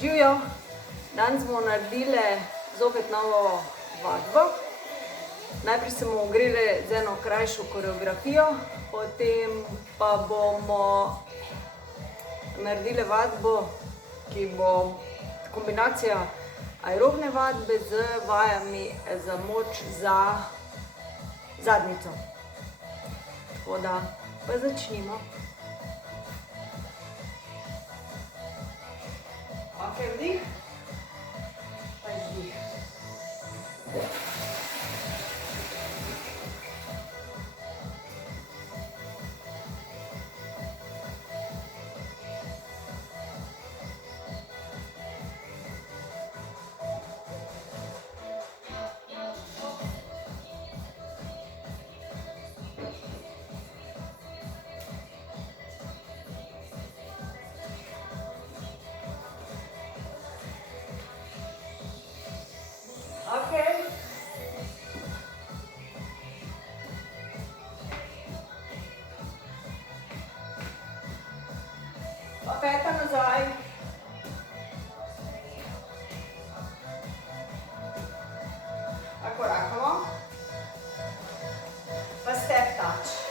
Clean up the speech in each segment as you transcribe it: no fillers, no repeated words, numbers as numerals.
Živijo, danes bomo naredili zopet novo vadbo. Najprej se bomo ogreli z eno krajšo koreografijo, potem pa bomo naredili vadbo, ki bo kombinacija aerobne vadbe z vajami za moč za zadnjico. Tako da pa začnimo. Ok, vdih, pa izdih. Okay. Pa peta nazaj. Pa korakamo. Pa step touch.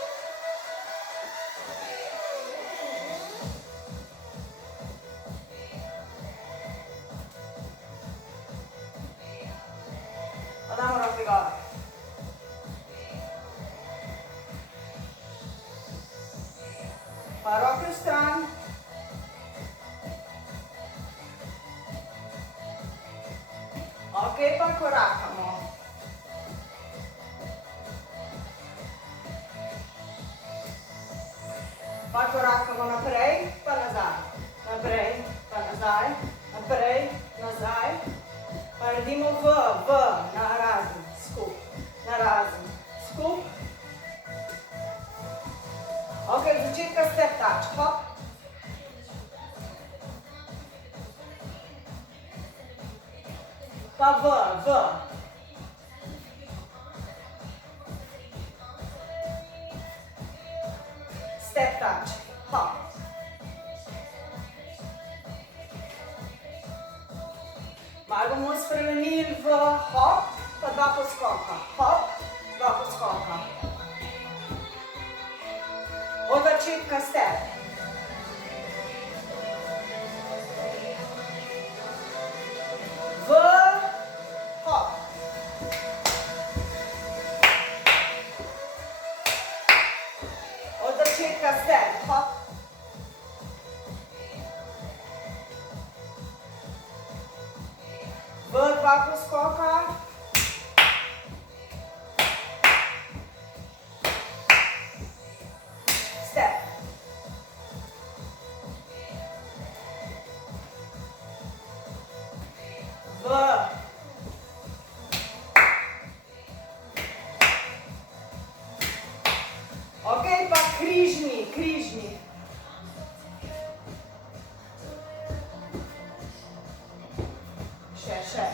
Damo roke gor. Pa roke v stran. Ok, pa korakamo. Pa korakamo naprej, pa nazaj. Naprej, pa nazaj. Naprej, nazaj. Pa naredimo v, narazen, skup, narazen, skup. Ok, od začetka step touch, hop. Pa v. Step touch, hop. Malo bomo spremenili v hop, pa dva poskoka. Hop, dva poskoka. Od začetka step. V, hop. Od začetka step, hop. V dva poskoka. Step. V. Ok, pa križni. Še.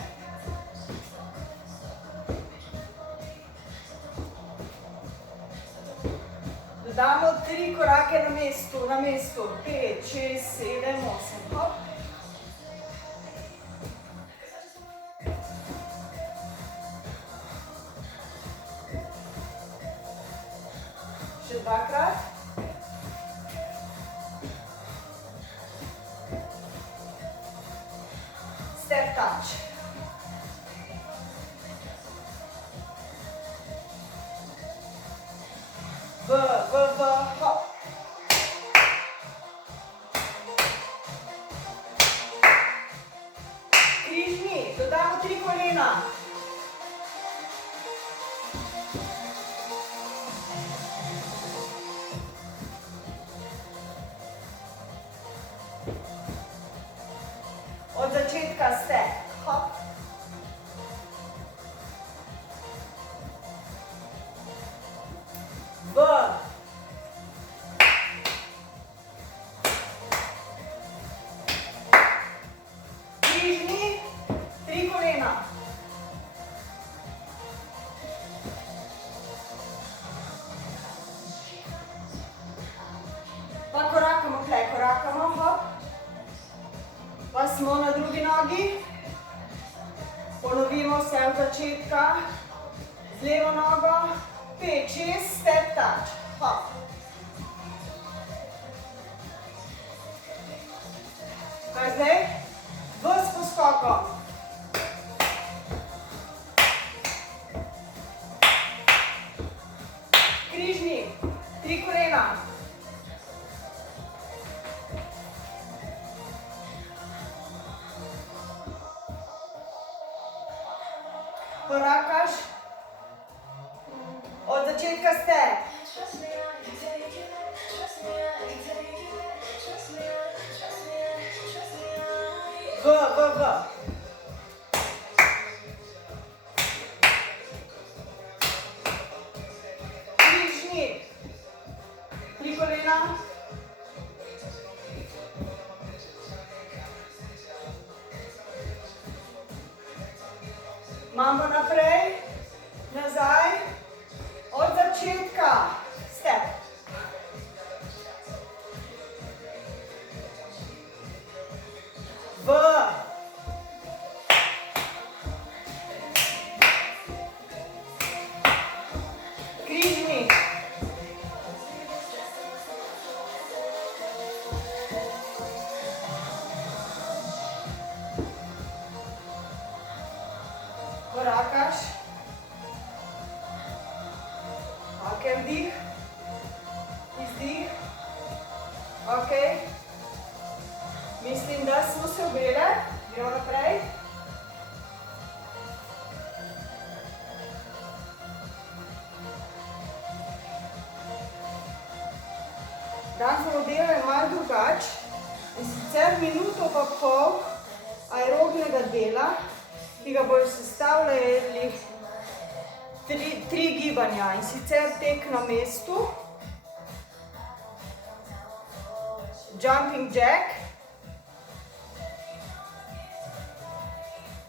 Dodamo 3 korake na mestu. 5, 6, 7, 8. Hop. Še dvakrat. Step touch. V, hop. Križni, dodamo 3 kolena. Od začetka step, hop. V. Križni, 3 kolena. Pa korakamo, hop. Pa smo na drugi nogi. Ponovimo vse od začetka. Z levo nogo. 5, 6, step touch. Hop. Kaj zdaj? S poskokom. Križni. 3 kolena. Korakaš. Od začetka step. V. Križni. 3 kolena. Imamo naprej, nazaj, od začetka, step. V. Križni. Korakaš. Ok, vdih. Izdih. Ok. Mislim, da smo se objele. Gremo naprej. Dan smo delali malo drugače. In sicer minuto pa pol aerobnega dela, ki ga bojo sestavljali 3 gibanja. In sicer tek na mestu, jumping jack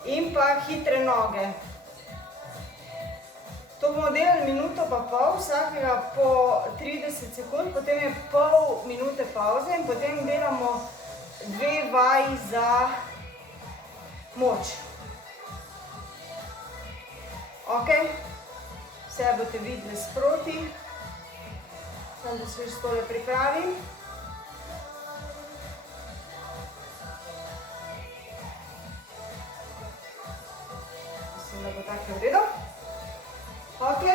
in pa hitre noge. To bomo delali minuto pa pol, vsakega po 30 sekund, potem je pol minute pauze in potem delamo 2 vaji za moč. Ok, vse boste videli sproti, samo da se še tole pripravim. Mislim, da bo tako v redu. Ok,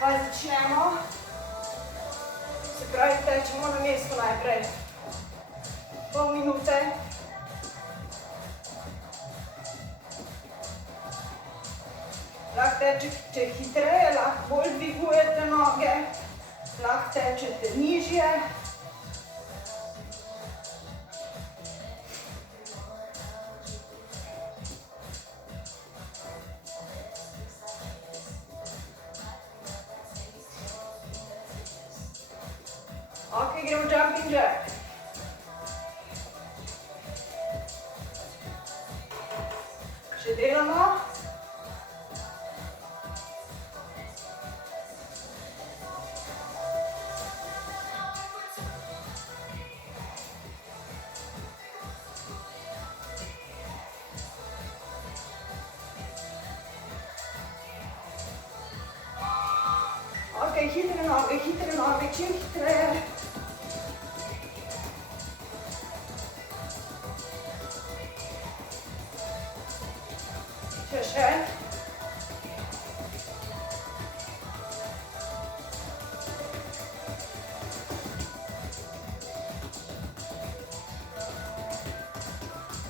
pa začnemo, se pravi, tečemo na mesto najprej, pol minute. Lahko tečete hitreje, lahko bolj dvigujete noge, lahko tečete nižje. Ok, gremo jumping jack. Še delamo. Ok, hitre noge, čim hitreje. Še.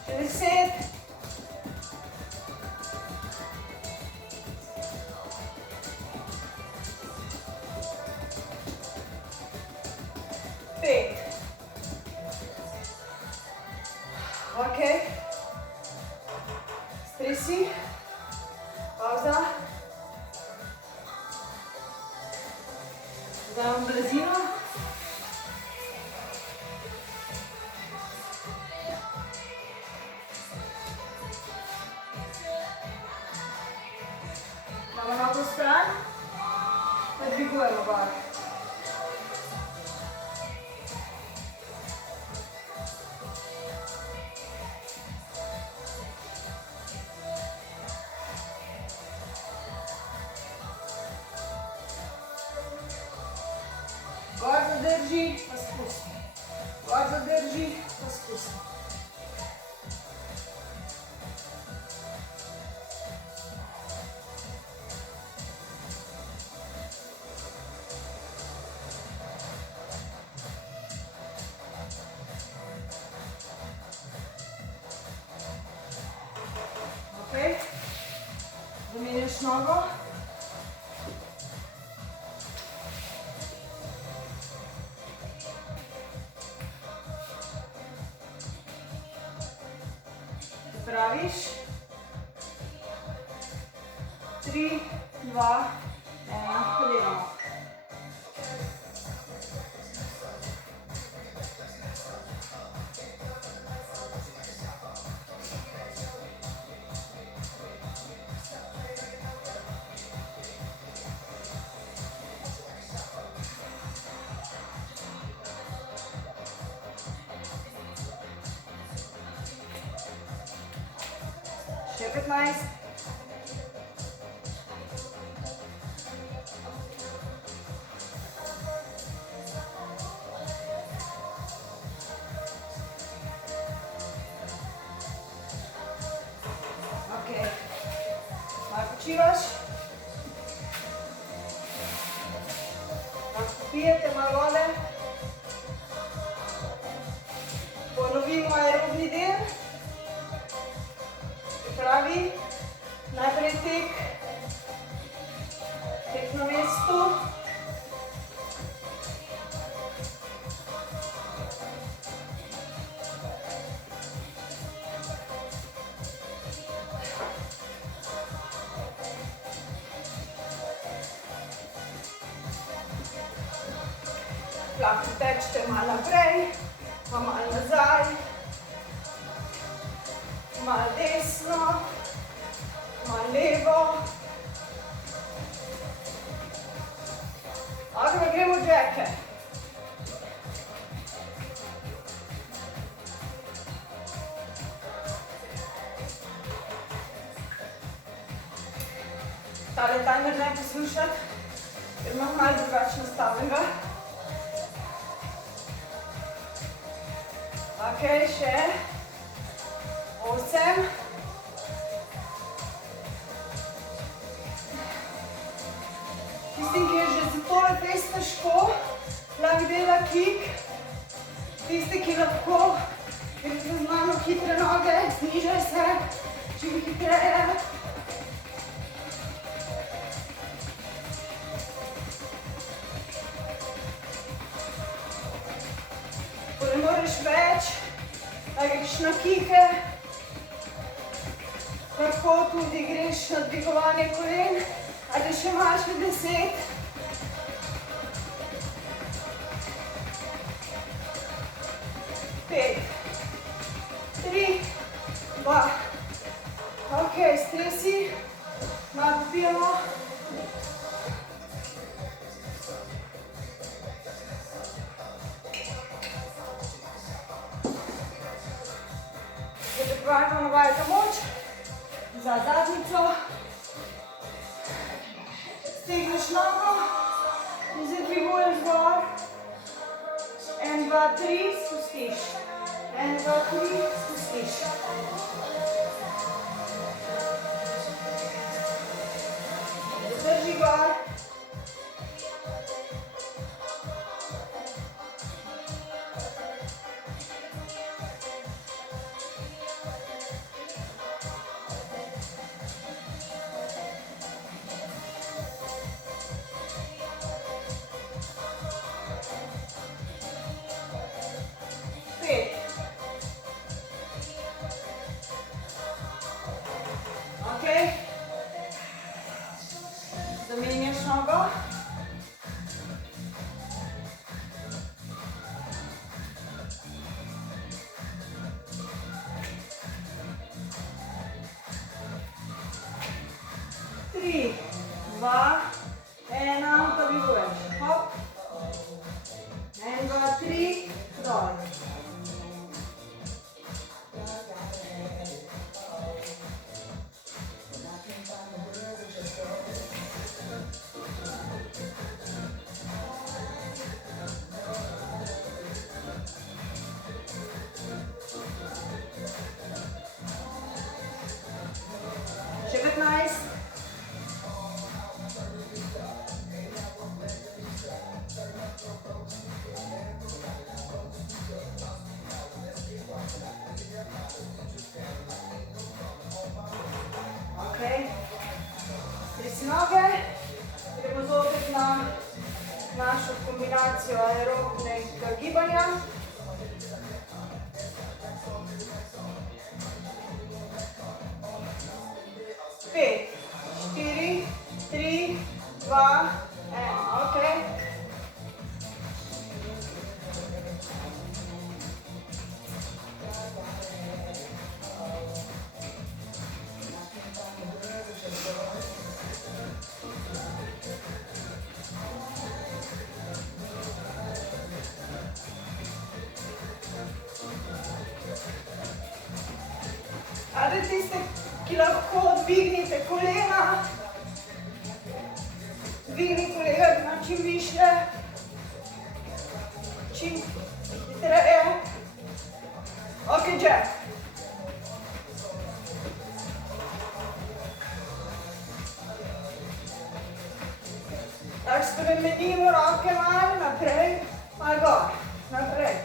Še 10. Ok, stresi, pauza, dajmo blazino, damo nogo stran, pa dvigujemo gor. zadrži, pa spusti. Gor zadrži, pa spusti. Ok, zamenjaš nogo. Praviš. 3, 2, 1, podelamo. Še 15. Ok, malo počivaš. Popijete malo vode. Ponovimo aerobni del. Pravi, najprej tek na mestu. Lahko tečete malo naprej, pa malo nazaj. Malo desno, malo levo. Dobro, gremo džeke. Tale timer ne poslušati, ker imam malo drugače nastavljenega. Ok, še 8. Tistim, ki je že za tole fest težko, lahko dela kick. Tisti, ki lahko, greste z mano hitre noge, znižaj se, čim hitreje. Ko ne moreš več, da greš na kike, lahko tudi greš na dvigovanje kolen, ali še imaš 10. Pet, 3, 2. Ok, stresi, malo popijamo. Pripravimo vajo za moč, za zadnjico. Stegneš nogo in se dviguješ gor. 1, 2, 3, spustiš. 1, 2, 3, spustiš. Zadrži gor. Zamenjaš nogo. Tri, dva, ena, pa dviguješ. Hop. 1, 2, 3, dol. kombinacijo aerobnega gibanja. Pet, 4, 3, 2, 1, ok. Ajde tiste, ki lahko dvignite kolena, dvigni kolena čim više, čim hitreje. Ok, jack. Tako spremenimo roke malo naprej, malo gor, naprej.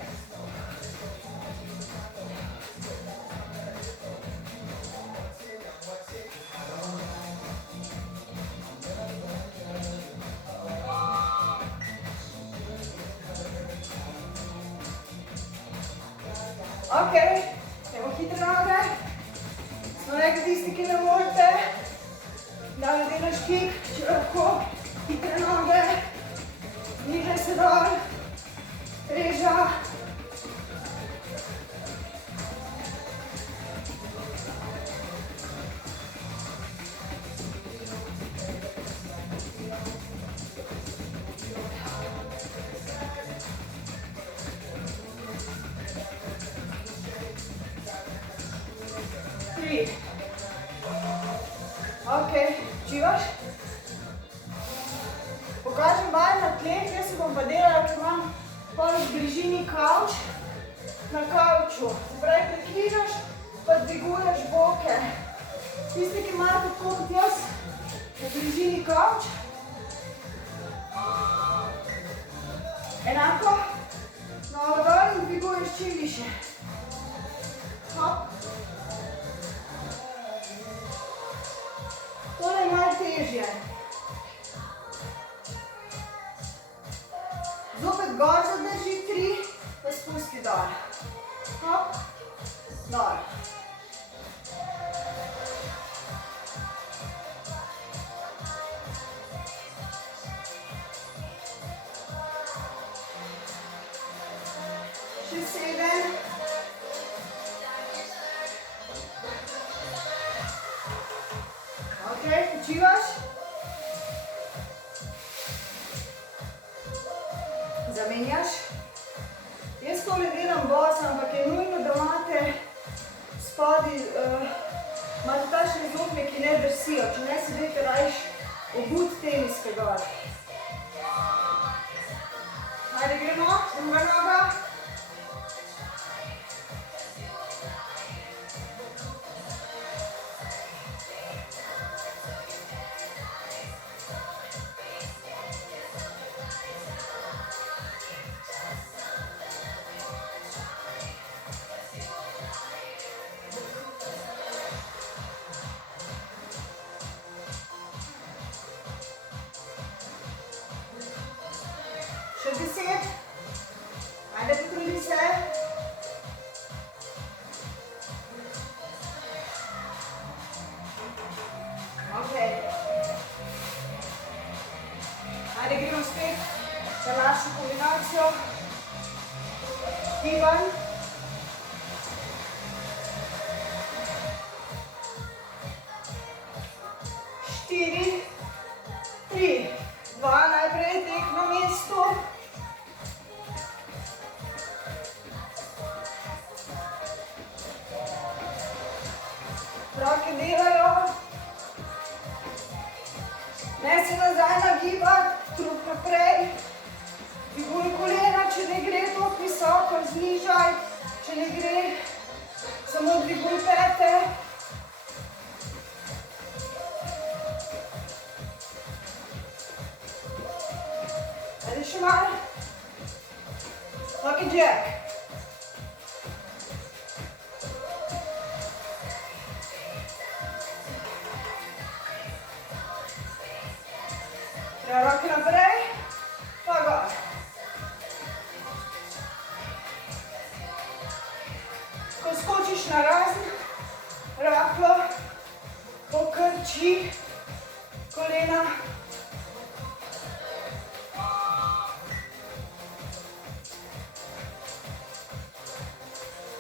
Ok, imamo hitre noge, smo rekli tisti, ki ne morete, da ne delaš kik, če lahko, hitre noge, nižaj se dol, reža. Ok, učivaš? Pokažem vaj na tleh, jaz se bom pa delala, ker imam pol v bližini kavč, na kavču. Se pravi, prekrižaš, pa dviguješ boke. Tisti, ki imate tako kot jaz, v bližini kavč. Enako, nogo dol in dviguješ čim više. Hop. Tole je malo težje. Zopet gor zadrži 3, pa spusti dol. Hop, dol. Še 7. Ok, počivaš. Zamenjaš. Jaz tole delam bosa, ampak je nujno, da imate spodaj, imate takšne zobe, ki ne drsijo. Če ne se dajte rajš obut teniske gor. Ajde, gremo, druga noga. Še 10. Ajde, potrudi se. Ok. Ajde, gremo spet za našo kombinacijo. Gibanj. Štiri, 3, 2, najprej tek na mestu. Roke delajo. Ne se nazaj nagibati, trup naprej. Dviguj kolena, če ne gre toliko visoko, znižaj. Če ne gre, samo dviguj pete. Ajde še malo. Ok, jack. Roke naprej, pa gor. na razen, rahlo pokrči kolena.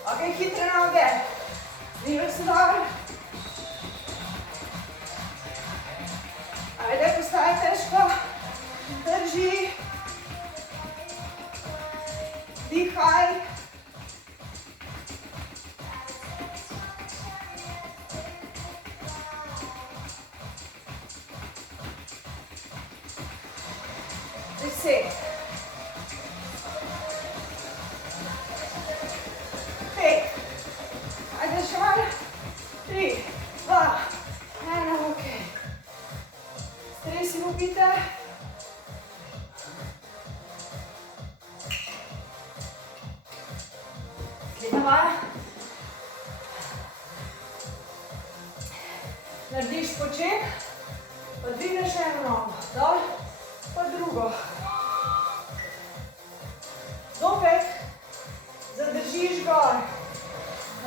Ok, hitre noge, levo se dol. Ajde, postaje težko, drži, dihaj. Deset. 5. Ajde še malo. 3, 2, 1, ok. Stresi lupite. Slednja vaja. Narediš počep, pa dvigneš eno nogo, dol, pa drugo. Zopet zadržiš gor.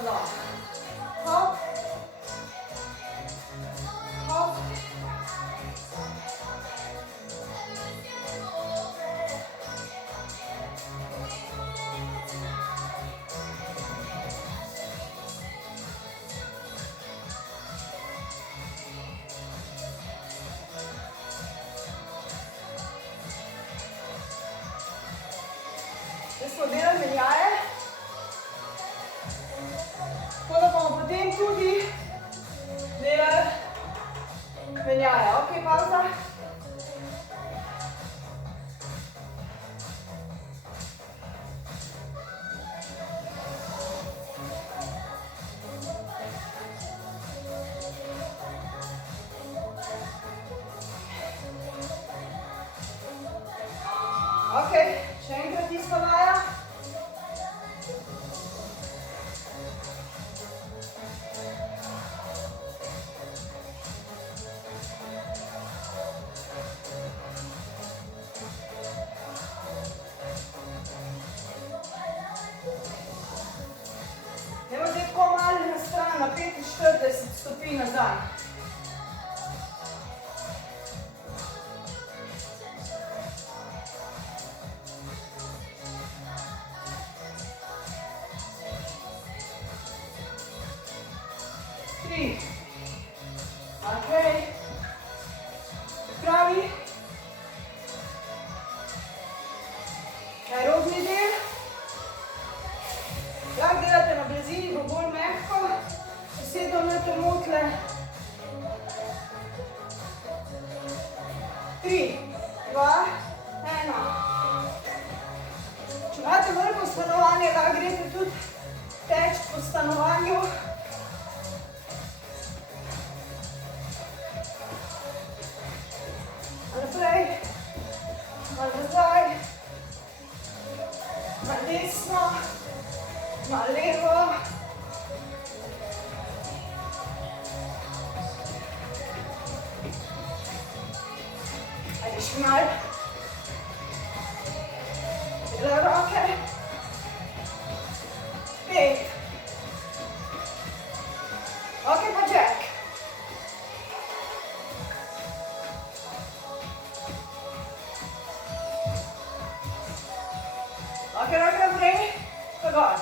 Dol. Hop. Hop. Zdaj smo delali menjaje, tako da bomo potem tudi delali menjaje. Ok, pauza. Ok, še enkrat ista vaja. Gremo zdaj tako malo na stran, na 45 stopinj nazaj. Ok, pravi, aerobni del, lahko delate na blazini, bo bolj mehko, sosedno imate motle. 3, 2, 1. Če imate veliko stanovanje, lahko greste tudi teč po stanovanju. Naprej, malo nazaj, na desno, na levo. Ajde še malo. Dela roke. 5. Ok, pa jack. Ok, roke naprej, pa gor.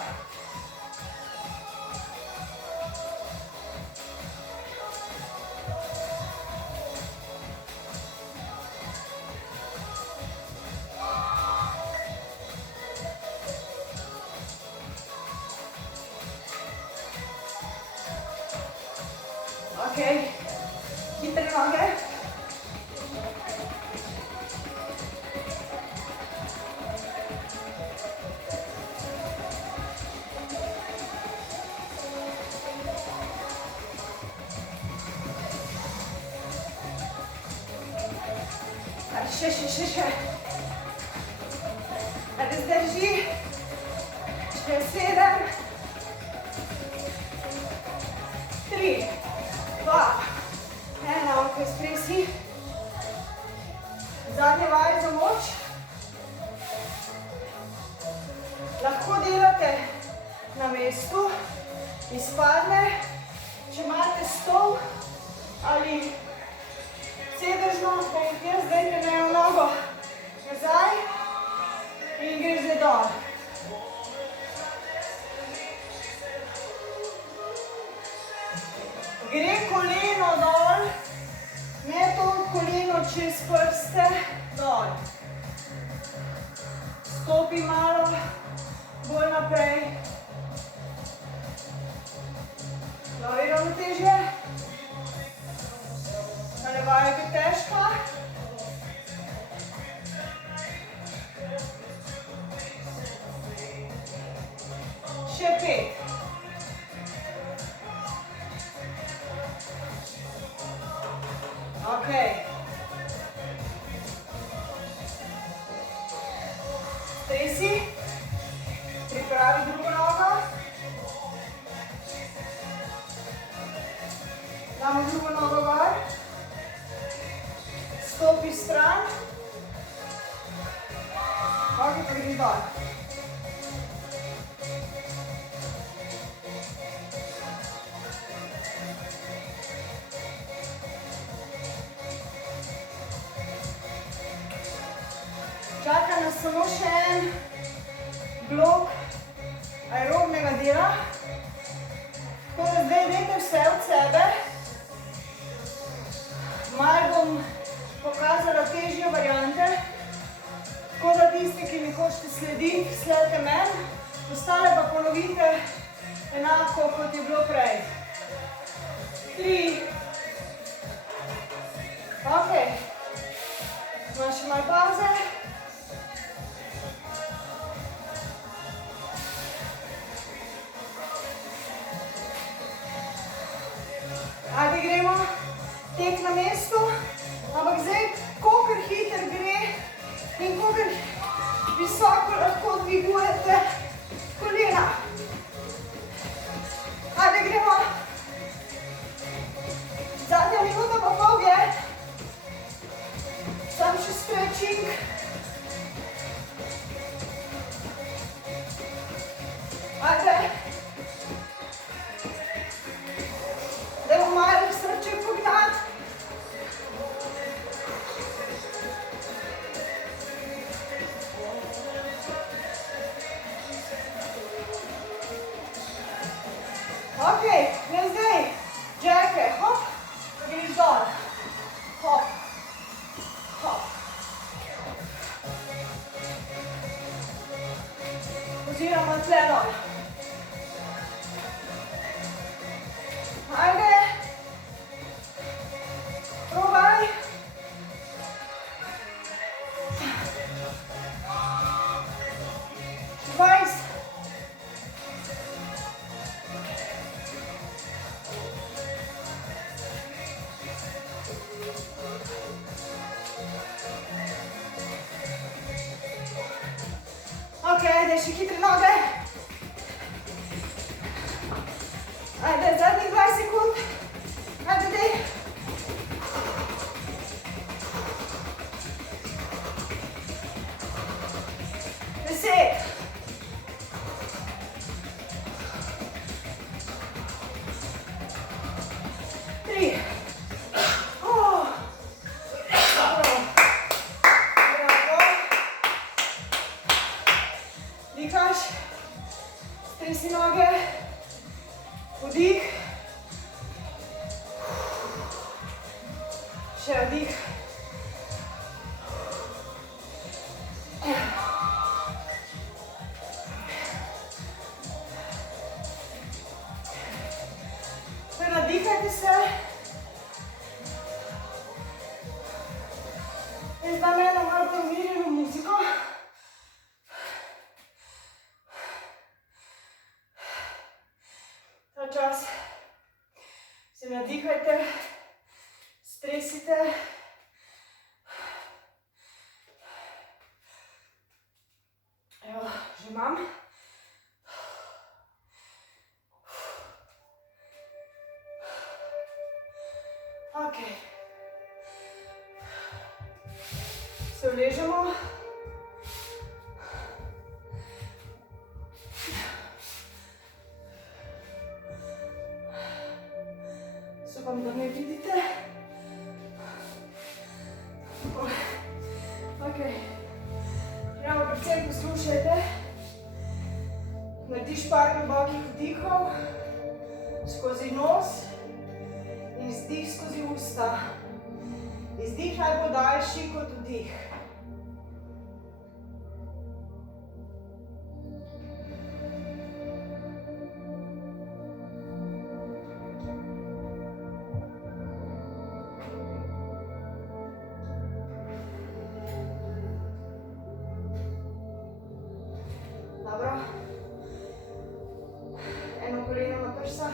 Ok, hitre noge. Še. Ajde, zdrži. Še 7. 3, 2, 1, ok, spresi. Zadnje vaje za moč. Lahko delate na mestu, izpadne. Če imate stol ali sedežno, jaz dajte eno nogo nazaj in greš dol. Gre koleno dol, ne to koleno čez prste, dol. Stopi malo bolj naprej. Glavi ravnotežje. Nalevajte težko. Še 5. Ok. Stresi. Pripravi drugo nogo. Damo drugo nogo gor. Stopi stran. Ok, pa greš dol. Čaka nas samo še en blok aerobnega dela. Tako da zdaj dajte vse od sebe. Malo bom pokazala težje variante. Tako da tisti, ki mi hočete slediti, sledite meni. Ostale pa ponovite enako, kot je bilo prej. 3. Ok. Imam še malo pauze. Ajde, gremo. Tek na mestu. Ampak zdaj, kolikor hiter gre in kolikor visoko lahko dvigujete kolena. Ajde, gremo. Zadnja minuta pa pol je. Sam še stretching. Ajde. Dajmo malo srček pognati. Ok, ne zdaj. Džeke, hop, pa greš dol. Hop, hop. Oziroma tle dol. Ajde. Probaj. Ok, ajde, še hitre noge. Ajde, zadnjih 20 sekund. Ajde, dej. Deset. Tri. Dihaš, stresi noge, vdih, še vdih. Nadihajte se. Jaz dam eno malo pomirjeno muziko. Ta čas se nadihajte, stresite. Evo, že imam. Ok. Se uležemo. par globokih vdihov skozi nos in izdih skozi usta. Izdih naj bo daljši kot vdih. Dobro. Eno koleno na prsa.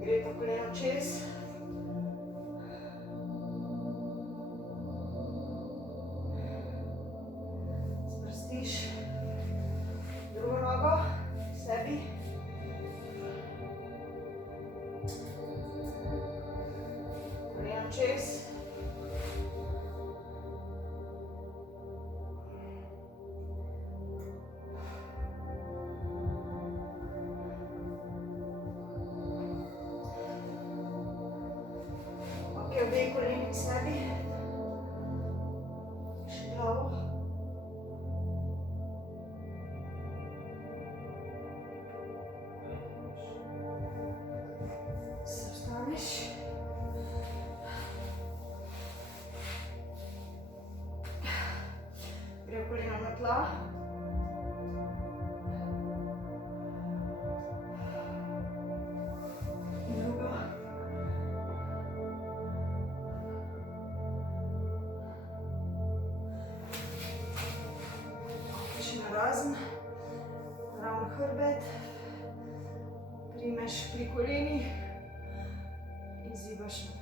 Gre to koleno čez. Sprostiš drugo nogo sebi. Koleno čez. Obe koleni k sebi, še glavo. Se vstaneš. Gre koleno na tla. Drugo. Razen, ravno hrbet, primeš pri kolenih in zibaš naprej.